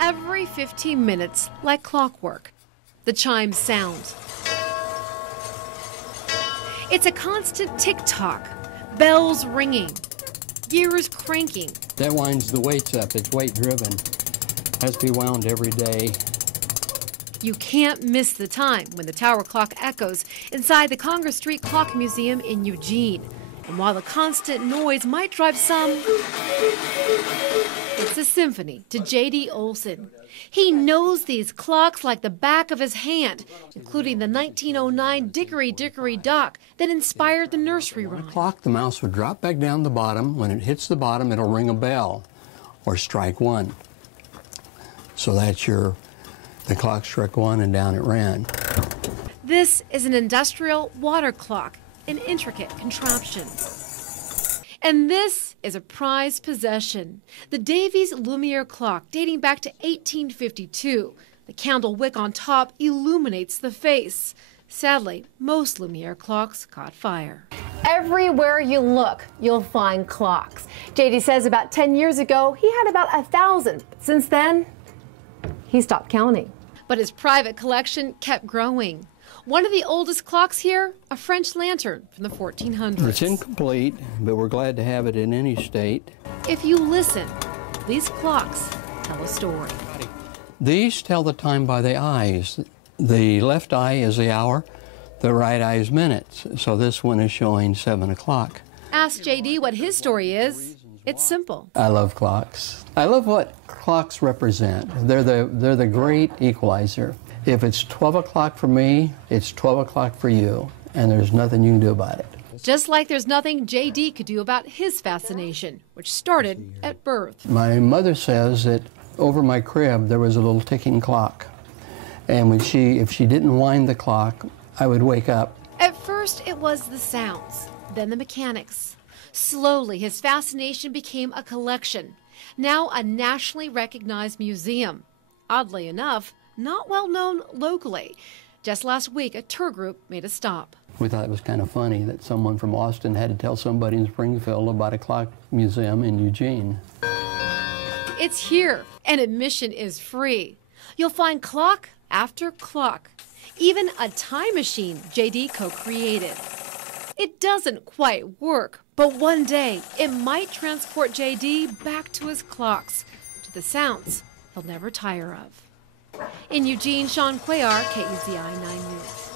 every 15 minutes like clockwork. The chimes sound. It's a constant tick-tock, bells ringing, gears cranking. That winds the weights up. It's weight driven. Has to be wound every day. You can't miss the time when the tower clock echoes inside the Congress Street Clock Museum in Eugene. And while the constant noise might drive some, it's a symphony to J.D. Olson. He knows these clocks like the back of his hand, including the 1909 Dickory Dickory Dock that inspired the nursery rhyme. Clock, the mouse would drop back down the bottom. When it hits the bottom, it'll ring a bell or strike one. So that's the clock struck one and down it ran. This is an industrial water clock, an intricate contraption. And this is a prized possession, the Davies Lumiere clock dating back to 1852. The candle wick on top illuminates the face. Sadly, most Lumiere clocks caught fire. Everywhere you look, you'll find clocks. JD says about 10 years ago, he had about 1,000. Since then, he stopped counting. But his private collection kept growing. One of the oldest clocks here, a French lantern from the 1400s. It's incomplete, but we're glad to have it in any state. If you listen, these clocks tell a story. These tell the time by the eyes. The left eye is the hour, the right eye is minutes. So this one is showing 7 o'clock. Ask JD what his story is. It's simple. I love clocks. I love what clocks represent. They're the great equalizer. If it's 12 o'clock for me, it's 12 o'clock for you, and there's nothing you can do about it. Just like there's nothing JD could do about his fascination, which started at birth. My mother says that over my crib there was a little ticking clock, and if she didn't wind the clock, I would wake up. At first it was the sounds, then the mechanics. Slowly his fascination became a collection, now a nationally recognized museum. Oddly enough, not well known locally. Just last week, a tour group made a stop. We thought it was kind of funny that someone from Austin had to tell somebody in Springfield about a clock museum in Eugene. It's here, and admission is free. You'll find clock after clock, even a time machine JD co-created. It doesn't quite work, but one day it might transport JD back to his clocks, to the sounds he'll never tire of. In Eugene, Sean Cuellar, KUZI 9 News.